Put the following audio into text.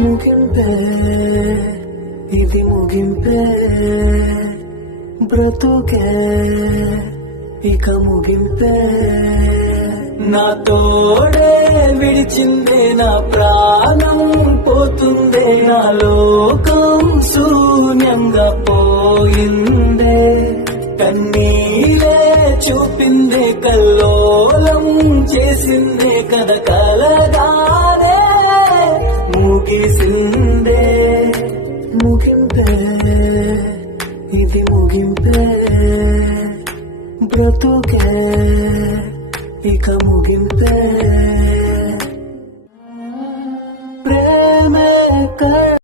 ముగింపే ఇది ముగింపే బ్రతుకే ఇక ముగింపే నా తోడే విడిచిందే నా ప్రాణం పోతుందే నా లోకం శూన్యంగా పోయిందే కన్నీలే చూపిందే కల్లోలం చేసిందే కథ కలగానే ముగిసిందే ముగింపే ఇది ముగింపే బ్రతుకే ఇక ముగింపే